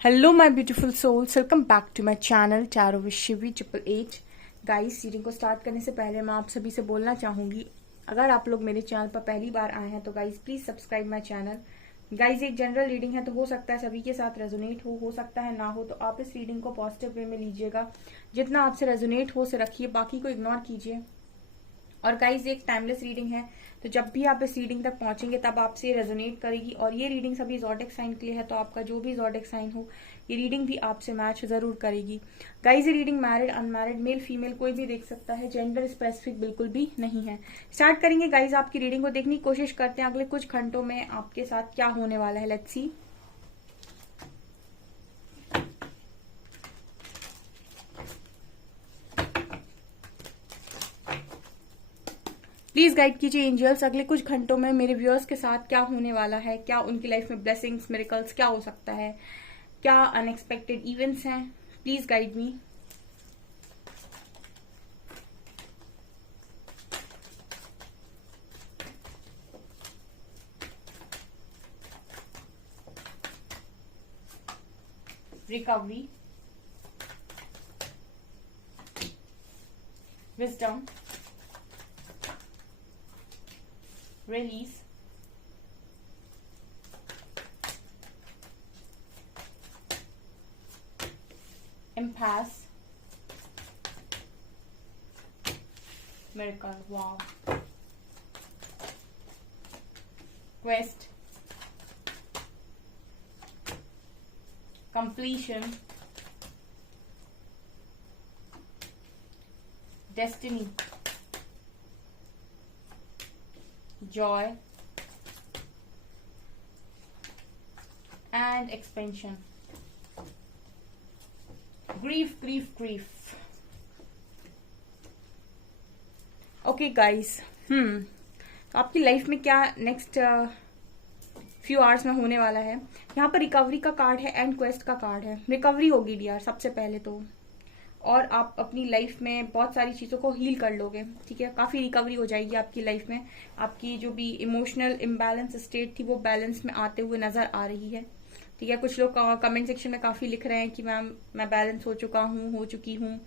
Hello my beautiful souls, welcome back to my channel tarot with Shivi 888। Guys, reading को start करने से पहले मैं आप सभी से बोलना चाहूंगी, अगर आप लोग मेरे चैनल पर पहली बार आए हैं तो guys please subscribe my channel. Guys, एक जनरल रीडिंग है तो हो सकता है सभी के साथ रेजोनेट हो सकता है ना हो, तो आप इस रीडिंग को पॉजिटिव वे में लीजिएगा। जितना आपसे रेजोनेट हो से रखिए, बाकी को इग्नोर कीजिए। और गाइज, एक टाइमलेस रीडिंग है, तो जब भी आप इस रीडिंग तक पहुंचेंगे तब आपसे रेजोनेट करेगी। और ये रीडिंग सभी ज़ोडिक साइन के लिए है, तो आपका जो भी ज़ोडिक साइन हो ये रीडिंग भी आपसे मैच जरूर करेगी। गाइज, ये reading married unmarried male female कोई भी देख सकता है, जेंडर स्पेसिफिक बिल्कुल भी नहीं है। स्टार्ट करेंगे गाइज, आपकी रीडिंग को देखने की कोशिश करते हैं अगले कुछ घंटों में आपके साथ क्या होने वाला है। Let's see. प्लीज गाइड कीजिए एंजल्स, अगले कुछ घंटों में मेरे व्यूअर्स के साथ क्या होने वाला है, क्या उनकी लाइफ में ब्लेसिंग्स मिरेकल्स क्या हो सकता है, क्या अनएक्सपेक्टेड इवेंट्स हैं। Please guide me. Recovery, wisdom, release, impasse, miracle, wow, quest, completion, destiny, joy and expansion, grief, grief, grief. Okay guys, तो आपकी लाइफ में क्या नेक्स्ट फ्यू आवर्स में होने वाला है। यहाँ पर रिकवरी का कार्ड है एंड क्वेस्ट का कार्ड है। रिकवरी होगी डियर सबसे पहले तो, और आप अपनी लाइफ में बहुत सारी चीज़ों को हील कर लोगे। ठीक है, काफ़ी रिकवरी हो जाएगी आपकी लाइफ में। आपकी जो भी इमोशनल इम्बैलेंस स्टेट थी वो बैलेंस में आते हुए नजर आ रही है। ठीक है, कुछ लोग कमेंट सेक्शन में काफ़ी लिख रहे हैं कि मैम मैं बैलेंस हो चुका हूँ, हो चुकी हूँ,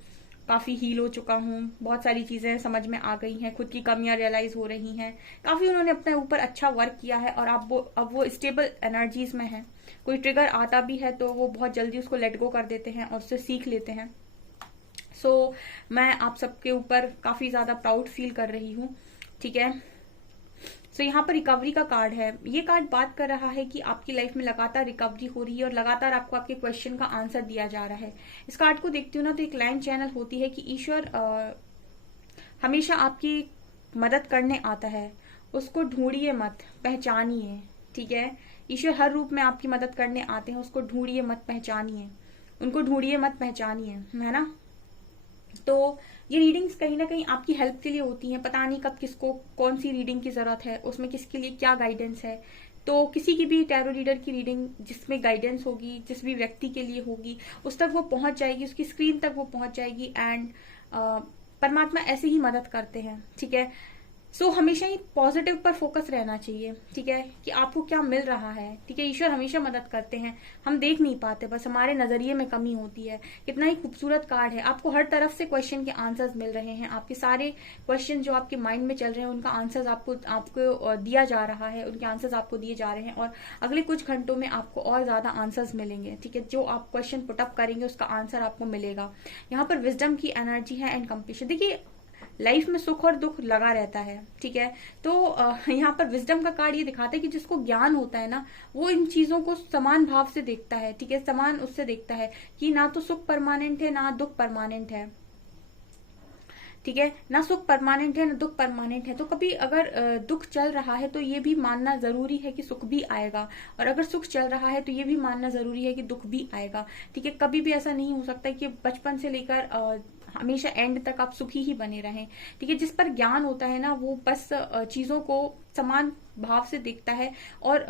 काफ़ी हील हो चुका हूँ, बहुत सारी चीज़ें समझ में आ गई हैं, खुद की कमियां रियलाइज हो रही हैं। काफ़ी उन्होंने अपने ऊपर अच्छा वर्क किया है और अब वो स्टेबल एनर्जीज में है। कोई ट्रिगर आता भी है तो वो बहुत जल्दी उसको लेट गो कर देते हैं और उससे सीख लेते हैं। मैं आप सबके ऊपर काफी ज्यादा प्राउड फील कर रही हूँ। ठीक है, यहाँ पर रिकवरी का कार्ड है। ये कार्ड बात कर रहा है कि आपकी लाइफ में लगातार रिकवरी हो रही है और लगातार आपको आपके क्वेश्चन का आंसर दिया जा रहा है। इस कार्ड को देखती हूँ ना तो एक लाइन चैनल होती है कि ईश्वर हमेशा आपकी मदद करने आता है, उसको ढूंढिए मत, पहचानिए। ठीक है, ईश्वर हर रूप में आपकी मदद करने आते हैं, उसको ढूंढिए मत, पहचानिए। उनको ढूंढिए मत, पहचानिए, है ना। तो ये रीडिंग्स कहीं ना कहीं आपकी हेल्प के लिए होती हैं। पता नहीं कब किसको कौन सी रीडिंग की जरूरत है, उसमें किसके लिए क्या गाइडेंस है। तो किसी की भी टैरो रीडर की रीडिंग जिसमें गाइडेंस होगी, जिस भी व्यक्ति के लिए होगी, उस तक वो पहुंच जाएगी, उसकी स्क्रीन तक वो पहुंच जाएगी। एंड परमात्मा ऐसे ही मदद करते हैं। ठीक है, हमेशा ही पॉजिटिव पर फोकस रहना चाहिए। ठीक है, कि आपको क्या मिल रहा है। ठीक है, ईश्वर हमेशा मदद करते हैं, हम देख नहीं पाते, बस हमारे नजरिए में कमी होती है। कितना ही खूबसूरत कार्ड है, आपको हर तरफ से क्वेश्चन के आंसर्स मिल रहे हैं। आपके सारे क्वेश्चन जो आपके माइंड में चल रहे हैं उनका आंसर्स आपको दिया जा रहा है, उनके आंसर्स आपको दिए जा रहे हैं। और अगले कुछ घंटों में आपको और ज्यादा आंसर्स मिलेंगे। ठीक है, जो आप क्वेश्चन पुटअप करेंगे उसका आंसर आपको मिलेगा। यहाँ पर विजडम की एनर्जी है एंड कंप्लीशन। देखिए, लाइफ में सुख और दुख लगा रहता है। ठीक है, तो यहाँ पर विजडम का कार्ड ये दिखाता है कि जिसको ज्ञान होता है ना, वो इन चीजों को समान भाव से देखता है। ठीक है, समान उससे देखता है कि ना तो सुख परमानेंट है ना दुख परमानेंट है। ठीक है, ना सुख परमानेंट है ना दुख परमानेंट है। तो कभी अगर दुख चल रहा है तो ये भी मानना जरूरी है कि सुख भी आएगा, और अगर सुख चल रहा है तो ये भी मानना जरूरी है कि दुख भी आएगा। ठीक है, कभी भी ऐसा नहीं हो सकता कि बचपन से लेकर हमेशा एंड तक आप सुखी ही बने रहें। ठीक है, जिस पर ज्ञान होता है ना वो बस चीजों को समान भाव से देखता है और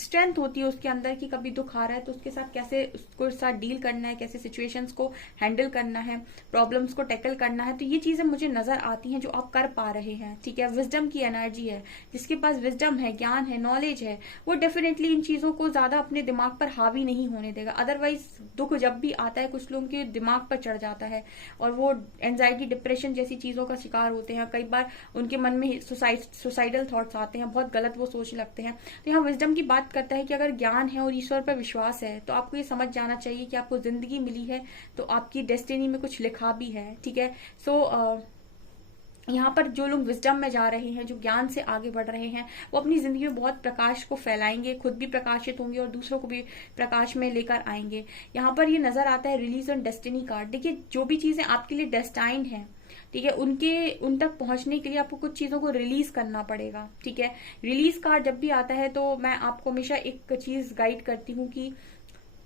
स्ट्रेंथ होती है उसके अंदर कि कभी दुख आ रहा है तो उसके साथ कैसे उसको साथ डील करना है, कैसे सिचुएशंस को हैंडल करना है, प्रॉब्लम्स को टैकल करना है। तो ये चीजें मुझे नजर आती हैं जो आप कर पा रहे हैं। ठीक है, विजडम की एनर्जी है, जिसके पास विजडम है, ज्ञान है, नॉलेज है, वो डेफिनेटली इन चीजों को ज्यादा अपने दिमाग पर हावी नहीं होने देगा। अदरवाइज दुख जब भी आता है कुछ लोगों के दिमाग पर चढ़ जाता है और वो एंजाइटी, डिप्रेशन जैसी चीजों का शिकार होते हैं। कई बार उनके मन में सुसाइडल थॉट्स आते हैं, बहुत गलत वो सोचने लगते हैं। तो यहाँ विजडम की बात करता है कि अगर ज्ञान है और ईश्वर पर विश्वास है तो आपको ये समझ जाना चाहिए कि आपको जिंदगी मिली है तो आपकी डेस्टिनी में कुछ लिखा भी है। ठीक है, सो यहाँ पर जो लोग विजडम में जा रहे हैं, जो ज्ञान से आगे बढ़ रहे हैं, वो अपनी जिंदगी में बहुत प्रकाश को फैलाएंगे, खुद भी प्रकाशित होंगे और दूसरों को भी प्रकाश में लेकर आएंगे। यहाँ पर ये नजर आता है रिलीज ऑन डेस्टिनी कार्ड। देखिए, जो भी चीजें आपके लिए डेस्टाइंड हैं, ठीक है, उन तक पहुंचने के लिए आपको कुछ चीजों को रिलीज करना पड़ेगा। ठीक है, रिलीज कार्ड जब भी आता है तो मैं आपको हमेशा एक चीज गाइड करती हूँ कि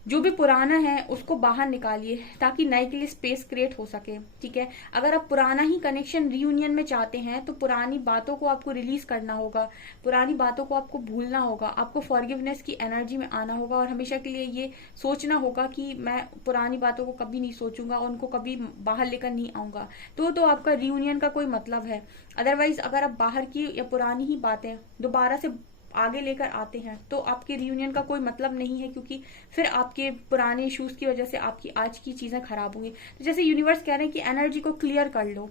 जो भी पुराना है उसको बाहर निकालिए ताकि नए के लिए स्पेस क्रिएट हो सके। ठीक है, अगर आप पुराना ही कनेक्शन रियूनियन में चाहते हैं तो पुरानी बातों को आपको रिलीज करना होगा, पुरानी बातों को आपको भूलना होगा, आपको फॉरगिवनेस की एनर्जी में आना होगा और हमेशा के लिए ये सोचना होगा कि मैं पुरानी बातों को कभी नहीं सोचूंगा, उनको कभी बाहर लेकर नहीं आऊंगा। तो आपका रियूनियन का कोई मतलब है। अदरवाइज अगर आप बाहर की या पुरानी ही बातें दोबारा से आगे लेकर आते हैं तो आपके रियूनियन का कोई मतलब नहीं है, क्योंकि फिर आपके पुराने इश्यूज की वजह से आपकी आज की चीजें खराब होंगी। तो जैसे यूनिवर्स कह रहे हैं कि एनर्जी को क्लियर कर लो,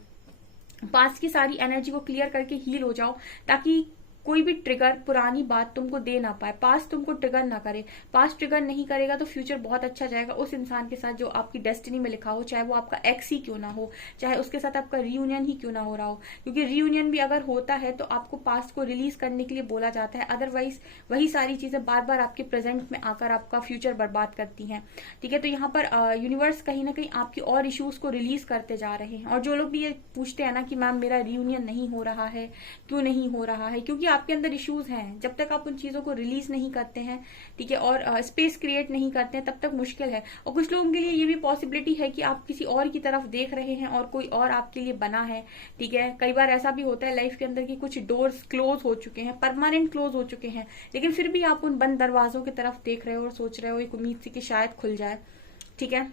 पास्ट की सारी एनर्जी को क्लियर करके हील हो जाओ ताकि कोई भी ट्रिगर, पुरानी बात तुमको दे ना पाए, पास्ट तुमको ट्रिगर ना करे। पास्ट ट्रिगर नहीं करेगा तो फ्यूचर बहुत अच्छा जाएगा उस इंसान के साथ जो आपकी डेस्टिनी में लिखा हो, चाहे वो आपका एक्स ही क्यों ना हो, चाहे उसके साथ आपका रियूनियन ही क्यों ना हो रहा हो। क्योंकि रियूनियन भी अगर होता है तो आपको पास्ट को रिलीज करने के लिए बोला जाता है, अदरवाइज वही सारी चीजें बार बार आपके प्रेजेंट में आकर आपका फ्यूचर बर्बाद करती हैं। ठीक है, तो यहाँ पर यूनिवर्स कहीं ना कहीं आपकी और इश्यूज को रिलीज करते जा रहे हैं। और जो लोग भी ये पूछते हैं ना कि मैम मेरा रियूनियन नहीं हो रहा है, क्यों नहीं हो रहा है, क्योंकि आपके अंदर इश्यूज हैं। जब तक आप उन चीजों को रिलीज नहीं करते हैं, ठीक है, और स्पेस क्रिएट नहीं करते हैं, तब तक मुश्किल है। और कुछ लोगों के लिए ये भी पॉसिबिलिटी है कि आप किसी और की तरफ देख रहे हैं और कोई और आपके लिए बना है। ठीक है, कई बार ऐसा भी होता है लाइफ के अंदर कि कुछ डोर्स क्लोज हो चुके हैं, परमानेंट क्लोज हो चुके हैं, लेकिन फिर भी आप उन बंद दरवाजों की तरफ देख रहे हो और सोच रहे हो एक उम्मीद से कि शायद खुल जाए। ठीक है,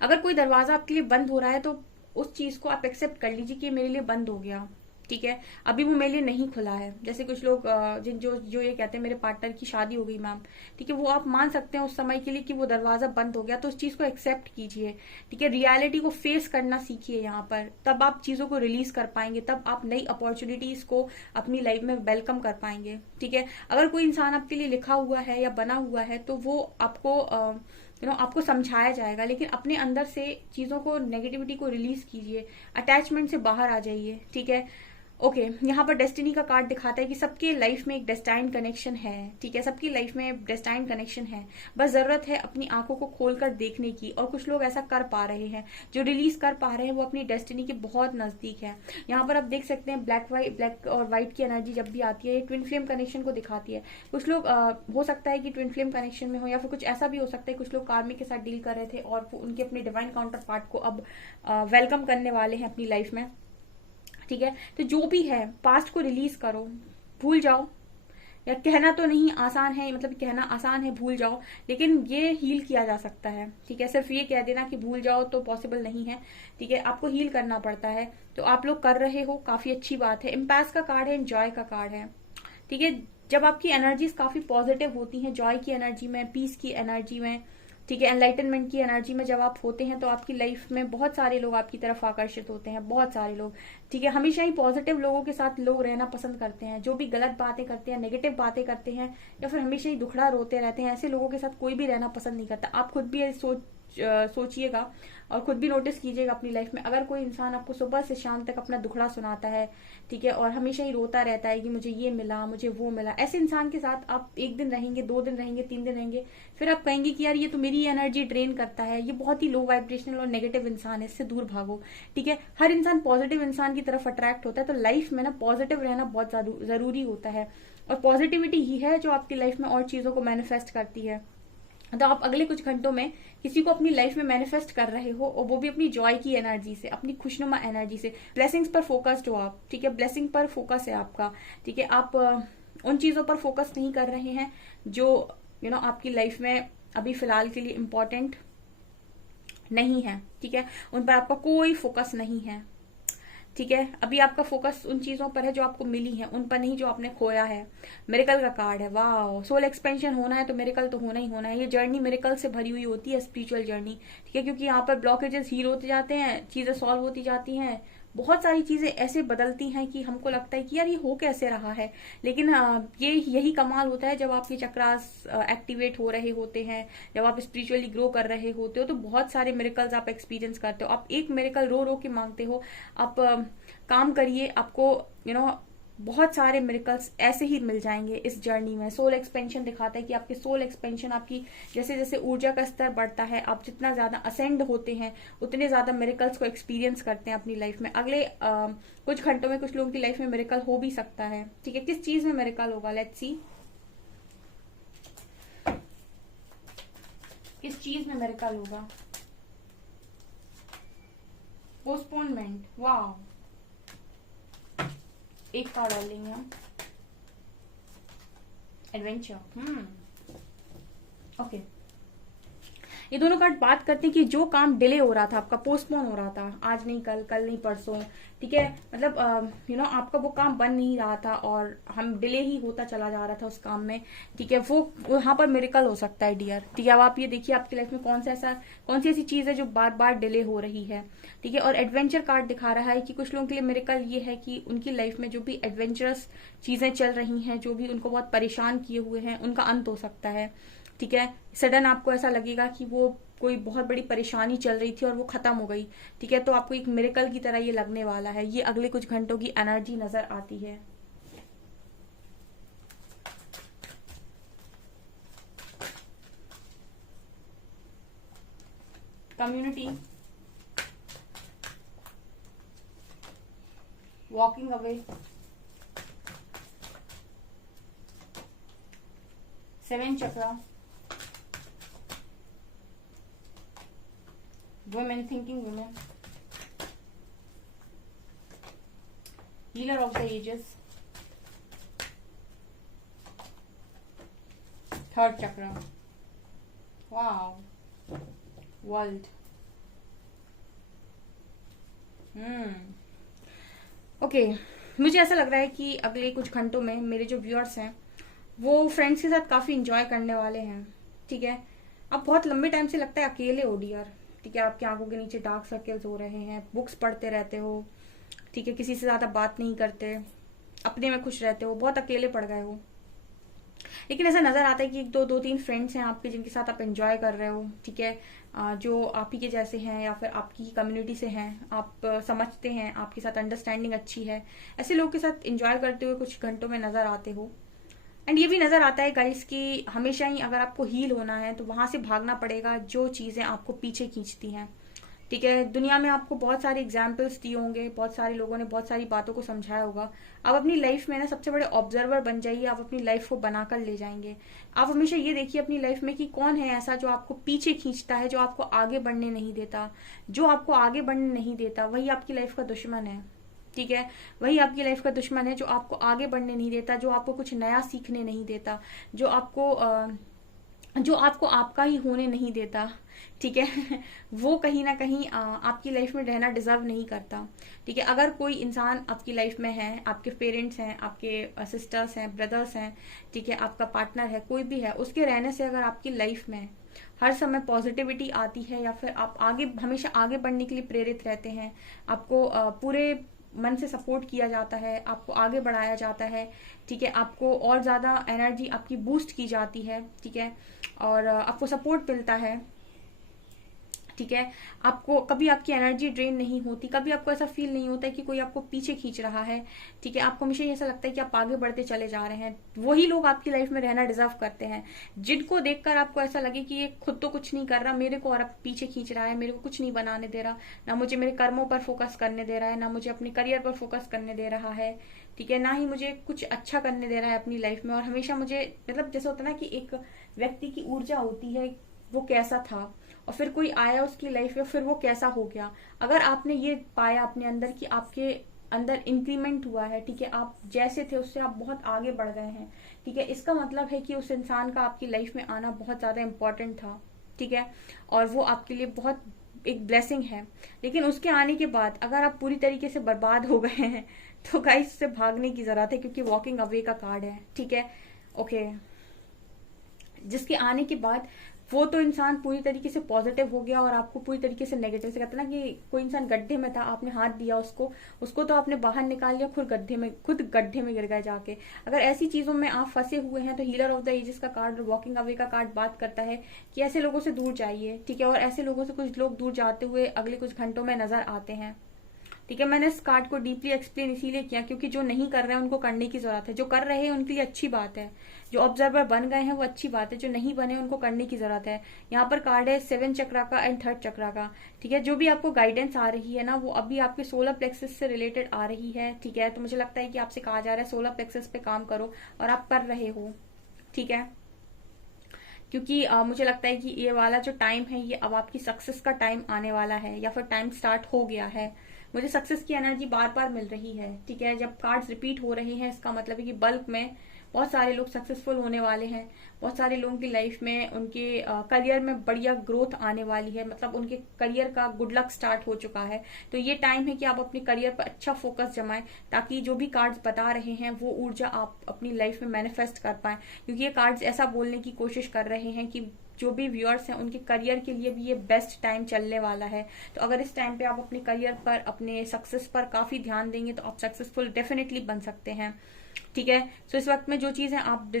अगर कोई दरवाजा आपके लिए बंद हो रहा है तो उस चीज को आप एक्सेप्ट कर लीजिए कि मेरे लिए बंद हो गया। ठीक है, अभी वो मेरे लिए नहीं खुला है। जैसे कुछ लोग जो ये कहते हैं मेरे पार्टनर की शादी हो गई मैम, ठीक है, वो आप मान सकते हैं उस समय के लिए कि वो दरवाजा बंद हो गया, तो उस चीज को एक्सेप्ट कीजिए। ठीक है, रियलिटी को फेस करना सीखिए यहाँ पर, तब आप चीजों को रिलीज कर पाएंगे, तब आप नई अपॉर्चुनिटीज को अपनी लाइफ में वेलकम कर पाएंगे। ठीक है, अगर कोई इंसान आपके लिए लिखा हुआ है या बना हुआ है तो वो आपको आपको समझाया जाएगा, लेकिन अपने अंदर से चीजों को, नेगेटिविटी को रिलीज कीजिए, अटैचमेंट से बाहर आ जाइए। ठीक है, ओके, यहाँ पर डेस्टिनी का कार्ड दिखाता है कि सबके लाइफ में एक डेस्टाइन कनेक्शन है। ठीक है, सबकी लाइफ में डेस्टाइन कनेक्शन है, बस जरूरत है अपनी आंखों को खोलकर देखने की। और कुछ लोग ऐसा कर पा रहे हैं, जो रिलीज कर पा रहे हैं वो अपनी डेस्टिनी के बहुत नजदीक है। यहाँ पर आप देख सकते हैं ब्लैक और व्हाइट की एनर्जी जब भी आती है ये ट्विन फ्लेम कनेक्शन को दिखाती है। कुछ लोग हो सकता है कि ट्विन फ्लेम कनेक्शन में हो, या फिर कुछ ऐसा भी हो सकता है कुछ लोग कार्मिक के साथ डील कर रहे थे और वो उनके अपने डिवाइन काउंटर पार्ट को अब वेलकम करने वाले हैं अपनी लाइफ में। ठीक है, तो जो भी है पास्ट को रिलीज करो, भूल जाओ। या कहना तो नहीं आसान है, मतलब कहना आसान है भूल जाओ, लेकिन ये हील किया जा सकता है। ठीक है, सिर्फ ये कह देना कि भूल जाओ तो पॉसिबल नहीं है। ठीक है, आपको हील करना पड़ता है, तो आप लोग कर रहे हो, काफी अच्छी बात है। इम्पैस का कार्ड है, एंजॉय का कार्ड है। ठीक है, जब आपकी एनर्जीज काफी पॉजिटिव होती हैं, जॉय की एनर्जी में, पीस की एनर्जी में, ठीक है, एनलाइटनमेंट की एनर्जी में जब आप होते हैं तो आपकी लाइफ में बहुत सारे लोग आपकी तरफ आकर्षित होते हैं, बहुत सारे लोग। ठीक है, हमेशा ही पॉजिटिव लोगों के साथ लोग रहना पसंद करते हैं। जो भी गलत बातें करते हैं, नेगेटिव बातें करते हैं, या फिर हमेशा ही दुखड़ा रोते रहते हैं, ऐसे लोगों के साथ कोई भी रहना पसंद नहीं करता। आप खुद भी सोचिएगा और खुद भी नोटिस कीजिएगा अपनी लाइफ में, अगर कोई इंसान आपको सुबह से शाम तक अपना दुखड़ा सुनाता है, ठीक है, और हमेशा ही रोता रहता है कि मुझे ये मिला, मुझे वो मिला, ऐसे इंसान के साथ आप एक दिन रहेंगे, 2 दिन रहेंगे, 3 दिन रहेंगे, फिर आप कहेंगे कि यार ये तो मेरी एनर्जी ड्रेन करता है, ये बहुत ही लो वाइब्रेशनल और नेगेटिव इंसान है, इससे दूर भागो। ठीक है, हर इंसान पॉजिटिव इंसान की तरफ अट्रैक्ट होता है, तो लाइफ में ना पॉजिटिव रहना बहुत जरूरी होता है, और पॉजिटिविटी ही है जो आपकी लाइफ में और चीजों को मैनिफेस्ट करती है। तो आप अगले कुछ घंटों में किसी को अपनी लाइफ में मैनिफेस्ट कर रहे हो, और वो भी अपनी जॉय की एनर्जी से, अपनी खुशनुमा एनर्जी से, ब्लेसिंग्स पर फोकस्ड हो आप। ठीक है, ब्लेसिंग पर फोकस है आपका। ठीक है, आप उन चीजों पर फोकस नहीं कर रहे हैं जो आपकी लाइफ में अभी फिलहाल के लिए इम्पोर्टेंट नहीं है। ठीक है, उन पर आपका कोई फोकस नहीं है। ठीक है, अभी आपका फोकस उन चीजों पर है जो आपको मिली है, उन पर नहीं जो आपने खोया है। मिरेकल का कार्ड है, वाह। सोल एक्सपेंशन होना है तो मिरेकल तो होना ही होना है। ये जर्नी मिरेकल से भरी हुई होती है, स्पिरिचुअल जर्नी। ठीक है, क्योंकि यहाँ पर ब्लॉकेजेस हील होते जाते हैं, चीजें सॉल्व होती जाती हैं, बहुत सारी चीजें ऐसे बदलती हैं कि हमको लगता है कि यार ये हो कैसे रहा है। लेकिन ये यही कमाल होता है जब आपके चक्रास एक्टिवेट हो रहे होते हैं, जब आप स्पिरिचुअली ग्रो कर रहे होते हो, तो बहुत सारे मिरेकल्स आप एक्सपीरियंस करते हो। आप एक मिरेकल रो रो के मांगते हो, आप काम करिए, आपको बहुत सारे मिरेकल्स ऐसे ही मिल जाएंगे इस जर्नी में। सोल एक्सपेंशन दिखाता है कि आपके सोल एक्सपेंशन, आपकी जैसे जैसे ऊर्जा का स्तर बढ़ता है, आप जितना ज्यादा असेंड होते हैं, उतने ज्यादा मिरेकल्स को एक्सपीरियंस करते हैं अपनी लाइफ में। अगले कुछ घंटों में कुछ लोगों की लाइफ में मिरेकल हो भी सकता है। ठीक है, किस चीज में मिरेकल होगा, लेट्स सी। किस चीज में मिरेकल होगा? पोस्टपोनमेंट, वाह। एक कार्ड डाल लेंगे हम, एडवेंचर। ओके, ये दोनों कार्ड बात करते हैं कि जो काम डिले हो रहा था आपका, पोस्टपोन हो रहा था, आज नहीं कल, कल नहीं परसों। ठीक है, मतलब आपका वो काम बन नहीं रहा था और हम डिले ही होता चला जा रहा था उस काम में। ठीक है, वो वहां पर मिरेकल हो सकता है डियर। ठीक है, अब आप ये देखिए आपकी लाइफ में कौन सी ऐसी चीज है जो बार बार डिले हो रही है। ठीक है, और एडवेंचर कार्ड दिखा रहा है कि कुछ लोगों के लिए मिरेकल ये है कि उनकी लाइफ में जो भी एडवेंचरस चीजें चल रही हैं, जो भी उनको बहुत परेशान किए हुए हैं, उनका अंत हो सकता है। ठीक है, सडन आपको ऐसा लगेगा कि वो कोई बहुत बड़ी परेशानी चल रही थी और वो खत्म हो गई। ठीक है, तो आपको एक मिरेकल की तरह ये लगने वाला है। ये अगले कुछ घंटों की एनर्जी नजर आती है। Community, walking away, 7 chakra, women, thinking women, healer of the ages, 3rd chakra, wow, world। Okay, मुझे ऐसा लग रहा है कि अगले कुछ घंटों में मेरे जो व्यूअर्स हैं वो फ्रेंड्स के साथ काफी इंजॉय करने वाले हैं। ठीक है, अब बहुत लंबे टाइम से लगता है अकेले हो डियर। ठीक है, आपकी आंखों के नीचे डार्क सर्कल्स हो रहे हैं, बुक्स पढ़ते रहते हो। ठीक है, किसी से ज्यादा बात नहीं करते, अपने में खुश रहते हो, बहुत अकेले पड़ गए हो। लेकिन ऐसा नजर आता है कि दो तीन फ्रेंड्स हैं आपके जिनके साथ आप एंजॉय कर रहे हो। ठीक है, जो आप ही के जैसे हैं या फिर आपकी ही कम्युनिटी से हैं, आप समझते हैं, आपके साथ अंडरस्टैंडिंग अच्छी है, ऐसे लोग के साथ एंजॉय करते हुए कुछ घंटों में नजर आते हो। एंड ये भी नजर आता है गाइस कि हमेशा ही अगर आपको हील होना है तो वहां से भागना पड़ेगा जो चीजें आपको पीछे खींचती हैं। ठीक है, दुनिया में आपको बहुत सारे एग्जाम्पल्स दिए होंगे, बहुत सारे लोगों ने बहुत सारी बातों को समझाया होगा। आप अपनी लाइफ में ना सबसे बड़े ऑब्जर्वर बन जाइए, आप अपनी लाइफ को बनाकर ले जाएंगे। आप हमेशा ये देखिए अपनी लाइफ में कि कौन है ऐसा जो आपको पीछे खींचता है, जो आपको आगे बढ़ने नहीं देता। जो आपको आगे बढ़ने नहीं देता वही आपकी लाइफ का दुश्मन है। ठीक है, वही आपकी लाइफ का दुश्मन है जो आपको आगे बढ़ने नहीं देता, जो आपको कुछ नया सीखने नहीं देता, जो आपको आपका ही होने नहीं देता। ठीक है, वो कहीं ना कहीं आपकी लाइफ में रहना डिजर्व नहीं करता। ठीक है, अगर कोई इंसान आपकी लाइफ में है, आपके पेरेंट्स हैं, आपके सिस्टर्स हैं, ब्रदर्स हैं, ठीक है, आपका पार्टनर है, कोई भी है, उसके रहने से अगर आपकी लाइफ में हर समय पॉजिटिविटी आती है या फिर आप आगे हमेशा आगे बढ़ने के लिए प्रेरित रहते हैं, आपको पूरे मन से सपोर्ट किया जाता है, आपको आगे बढ़ाया जाता है। ठीक है, आपको और ज्यादा एनर्जी आपकी बूस्ट की जाती है। ठीक है, और आपको सपोर्ट मिलता है। ठीक है, आपको कभी आपकी एनर्जी ड्रेन नहीं होती, कभी आपको ऐसा फील नहीं होता है कि कोई आपको पीछे खींच रहा है। ठीक है, आपको हमेशा ऐसा लगता है कि आप आगे बढ़ते चले जा रहे हैं। वही लोग आपकी लाइफ में रहना डिजर्व करते हैं, जिनको देखकर आपको ऐसा लगे कि ये खुद तो कुछ नहीं कर रहा, मेरे को और पीछे खींच रहा है, मेरे को कुछ नहीं बनाने दे रहा, ना मुझे मेरे कर्मों पर फोकस करने दे रहा है, ना मुझे अपने करियर पर फोकस करने दे रहा है। ठीक है, ना ही मुझे कुछ अच्छा करने दे रहा है अपनी लाइफ में। और हमेशा मुझे मतलब जैसे होता है ना कि एक व्यक्ति की ऊर्जा होती है, वो कैसा था और फिर कोई आया उसकी लाइफ में, फिर वो कैसा हो गया। अगर आपने ये पाया अपने अंदर कि आपके अंदर इंक्रीमेंट हुआ है, ठीक है, आप जैसे थे उससे आप बहुत आगे बढ़ गए हैं, ठीक है। इसका मतलब है कि उस इंसान का आपकी लाइफ में आना बहुत ज्यादा इंपॉर्टेंट था, ठीक है, और वो आपके लिए बहुत एक ब्लेसिंग है। लेकिन उसके आने के बाद अगर आप पूरी तरीके से बर्बाद हो गए हैं तो गाइस से भागने की जरूरत है, क्योंकि वॉकिंग अवे का कार्ड है, ठीक है। ओके, जिसके आने के बाद वो तो इंसान पूरी तरीके से पॉजिटिव हो गया और आपको पूरी तरीके से नेगेटिव से, कहते ना कि कोई इंसान गड्ढे में था, आपने हाथ दिया उसको उसको तो आपने बाहर निकाल लिया, खुद गड्ढे में गिर गए जाके। अगर ऐसी चीजों में आप फंसे हुए हैं तो हीलर ऑफ द एजेस का कार्ड, वॉकिंग अवे का कार्ड बात करता है कि ऐसे लोगों से दूर जाइए, ठीक है। और ऐसे लोगों से कुछ लोग दूर जाते हुए अगले कुछ घंटों में नजर आते हैं, ठीक है। मैंने इस कार्ड को डीपली एक्सप्लेन इसीलिए किया क्योंकि जो नहीं कर रहे हैं उनको करने की जरूरत है, जो कर रहे हैं उनके लिए अच्छी बात है, जो ऑब्जर्वर बन गए हैं वो अच्छी बात है, जो नहीं बने उनको करने की जरूरत है। यहाँ पर कार्ड है 7 चक्रा का एंड 3rd चक्रा का, ठीक है। जो भी आपको गाइडेंस आ रही है ना वो अभी आपके सोलर प्लेक्सस से रिलेटेड आ रही है, ठीक है। तो मुझे लगता है कि आपसे कहा जा रहा है सोलर प्लेक्सस पे काम करो, और आप कर रहे हो, ठीक है। क्योंकि मुझे लगता है कि ये वाला जो टाइम है ये अब आपकी सक्सेस का टाइम आने वाला है, या फिर टाइम स्टार्ट हो गया है। मुझे सक्सेस की एनर्जी बार बार मिल रही है, ठीक है। जब कार्ड्स रिपीट हो रहे हैं इसका मतलब है कि बल्क में बहुत सारे लोग सक्सेसफुल होने वाले हैं, बहुत सारे लोगों की लाइफ में उनके करियर में बढ़िया ग्रोथ आने वाली है, मतलब उनके करियर का गुड लक स्टार्ट हो चुका है। तो ये टाइम है कि आप अपने करियर पर अच्छा फोकस जमाएं, ताकि जो भी कार्ड्स बता रहे हैं वो ऊर्जा आप अपनी लाइफ में मैनिफेस्ट कर पाएं। क्योंकि ये कार्ड्स ऐसा बोलने की कोशिश कर रहे हैं कि जो भी व्यूअर्स हैं उनके करियर के लिए भी ये बेस्ट टाइम चलने वाला है। तो अगर इस टाइम पे आप अपने करियर पर, अपने सक्सेस पर काफी ध्यान देंगे तो आप सक्सेसफुल डेफिनेटली बन सकते हैं, ठीक है। सो इस वक्त में जो चीजें आप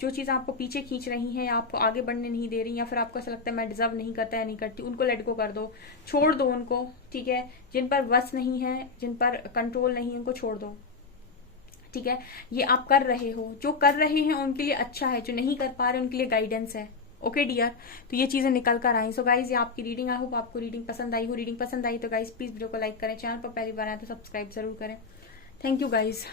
जो चीजें आपको पीछे खींच रही हैं या आपको आगे बढ़ने नहीं दे रही, या फिर आपको ऐसा लगता है मैं डिजर्व नहीं करता या नहीं करती, उनको लेट गो कर दो, छोड़ दो उनको, ठीक है। जिन पर बस नहीं है, जिन पर कंट्रोल नहीं है, उनको छोड़ दो, ठीक है। ये आप कर रहे हो, जो कर रहे हैं उनके लिए अच्छा है, जो नहीं कर पा रहे उनके लिए गाइडेंस है, ओके डियर। तो ये चीजें निकल कर आई। सो गाइज ये आपकी रीडिंग, आई होप आपको रीडिंग पसंद आई हो। रीडिंग पसंद आई तो गाइज प्लीज वीडियो को लाइक करें, चैनल पर पहली बार आए तो सब्सक्राइब जरूर करें। Thank you guys.